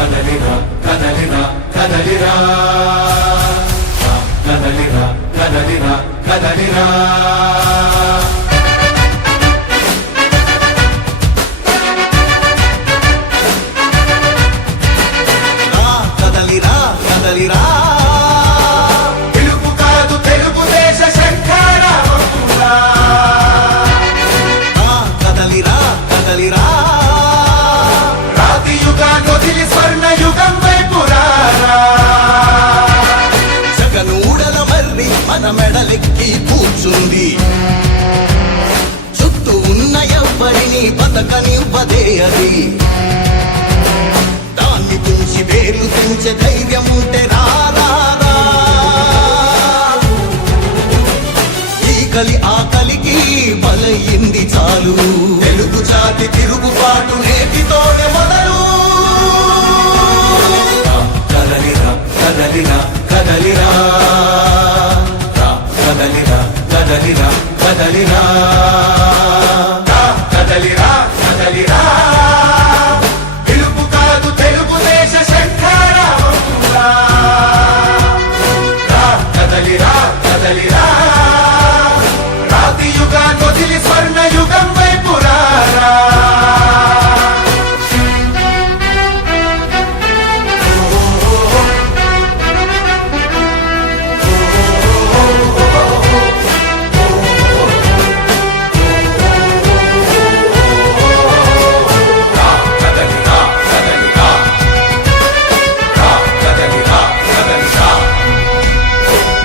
కదలిరా కదలిరా కదలిరా కదలిరా కదలిరా కదలిరా కదలిరా కదలిరా పిలుపు కాదు తెలుగుదేశ శంఖారావమురా కదలిరా కదలిరా రాతి యుగాన్ని వదిలి స్వర్ణ యుగం వైపు రారా జగనూడల మర్రి మన మెడలెక్కి కూర్చుంది చుట్టూ ఉన్న ఎవ్వరిని బతకనివ్వదే అది దాన్ని తుంచి వేర్లు తుంచే ధైర్యం ఉంటే రారా ఈ కలి ఆకలికి బలయింది చాలు తెలుగు జాతి తిరుగుబాటు నేటితోనే మొదలు కదలిరా కదలిరా కదలిరా కదలిరా కదలిరా కదలిరా కదలిరా కదలిరా పిలుపు కాదు తెలుగుదేశ శంఖారావమురా కదలిరా కదలిరా రాతి యుగాన్ని వదిలి స్వర్ణ యుగం వైపు రారా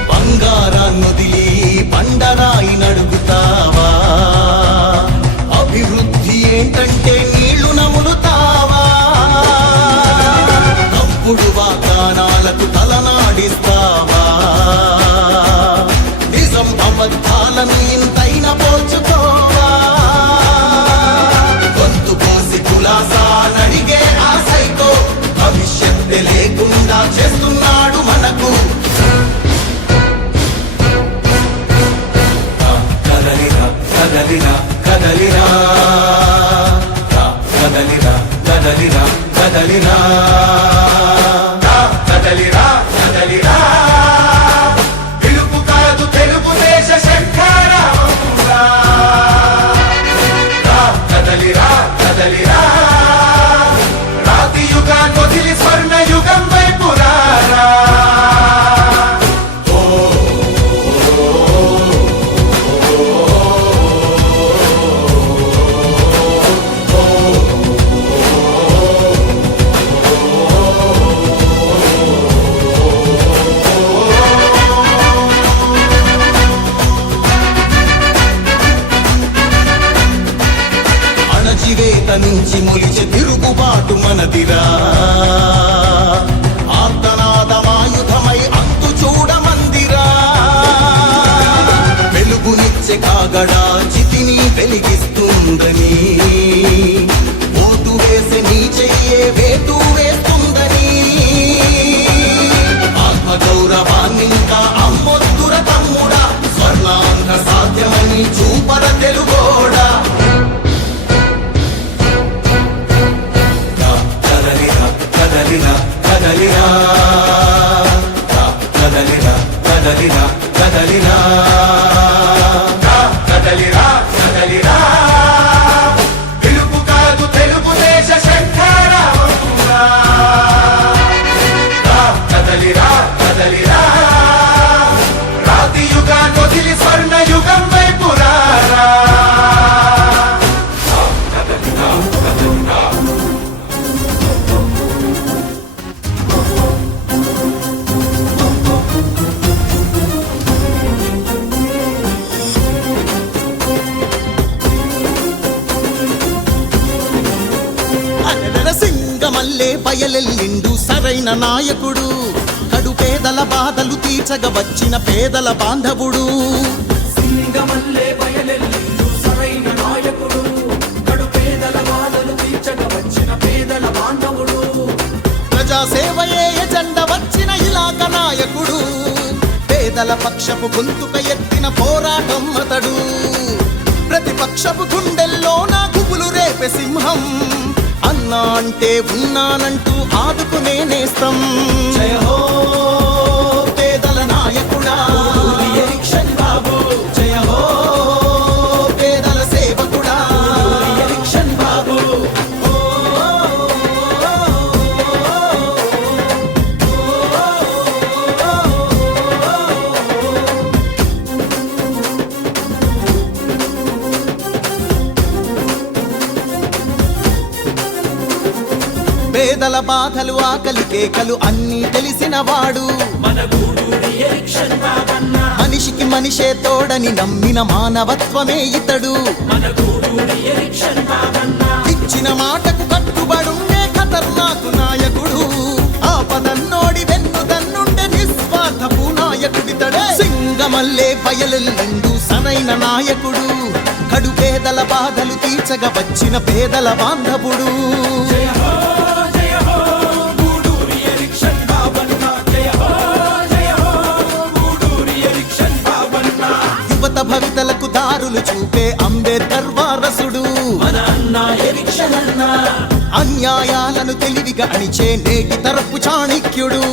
బంగారాన్నొదిలి బండరాయి నడుగుతావా అభివృద్ధి ఏంటంటే నీళ్లు నములుతావా తప్పుడు వాగ్దానాలకు తలనాడిస్తావా నిజం అబద్ధాలను ఇంతైన పోల్చుకోవా గొంతు కోసి కులాసా నడిగే ఆ సైకో భవిష్యత్తు లేకుండా చేస్తున్నాడు మనకు కదలిరా కదలిరా కదలిరా కదలిరా కదలిరా కదలిరా కదలిరా కదలిరా పిలుపు కాదు తెలుగుదేశ శంఖారావమురా కదలిరా కదలిరా రాతి యుగాన్ని వదిలి స్వర్ణ యుగం వైపు రారా అణచివేత నుంచి మొలిచే తిరుగుబాటు మనదిరా ఆర్తనాదమాయుధమై అంతు చూడమందిరా వెలుగునిచ్చే కాగడా చితిని వెలిగిస్తుందని ఓటు వేసే నీ చెయ్యే వేటు వేస్తుందని ఆత్మగౌరవాన్నింకా అమ్మొద్దుర తమ్ముడా స్వర్ణాంధ్ర సాధ్యమని చూపర తెలుగోడా కదలిరా కదలిరా కదలిరా కదలిరా కదలిరా కదలిరా కదలిరా కదలిరా పిలుపు కాదు తెలుగుదేశ శంఖారావమురా కదలిరా కదలిరా రాతి యుగాన్ని వదిలి స్వర్ణ యుగం వైపు రారా కదలిరా కదలిరా సింగమల్లే బయలెల్లిండు సరైన నాయకుడు కడు పేదల బాధలు తీర్చగ వచ్చిన పేదల బాంధవుడు సింగమల్లే బయలెల్లిండు సరైన నాయకుడు కడు పేదల బాధలు తీర్చగ వచ్చిన పేదల బాంధవుడు ప్రజాసేవయే ఎజెండా వచ్చిన ఇలాక నాయకుడు పేదల పక్షపు గొంతుక ఎత్తిన పోరాటం అతడు ప్రతిపక్షపు గుండెల్లో నా గుబులు రేపే సింహం అన్నా అంటే ఉన్నానంటూ ఆదుకునే నేస్తం. జయ హో పేదల నాయకుడా ఎరిక్షన్ బాబు, జయ హో పేదల సేవకుడా ఎరిక్షన్ బాబు. పేదల బాధలు ఆకలి కేకలు అన్నీ తెలిసిన వాడు. మన గూడూరి ఎరిక్షన్ బాబన్న, మనిషికి మనిషే తోడని నమ్మిన మానవత్వమే ఇతడు. మన గూడూరి ఎరిక్షన్ బాబన్న. ఇచ్చిన మాటకు కట్టుబడుండే ఖతర్నాకు నాయకుడు. ఆపదన్నోడి వెన్నుదన్నుండే నిస్వార్థపు నాయకుడితడే. సింగమల్లే బయలెల్లిండు సరైన నాయకుడు. కడు పేదల బాధలు తీర్చగ వచ్చిన పేదల బాంధవుడు. జయ హో జయ హో గూడూరి ఎరిక్షన్ బాబన్న, జయ హో గూడూరి ఎరిక్షన్ బాబన్న. యువత భవితలకు దారులు చూపే అంబేద్కర్ వారసుడు. మన అన్న ఎరిక్షన్ అన్న, అన్యాయాలను తెలివిగా అణిచే నేటి తరపు చాణక్యుడు.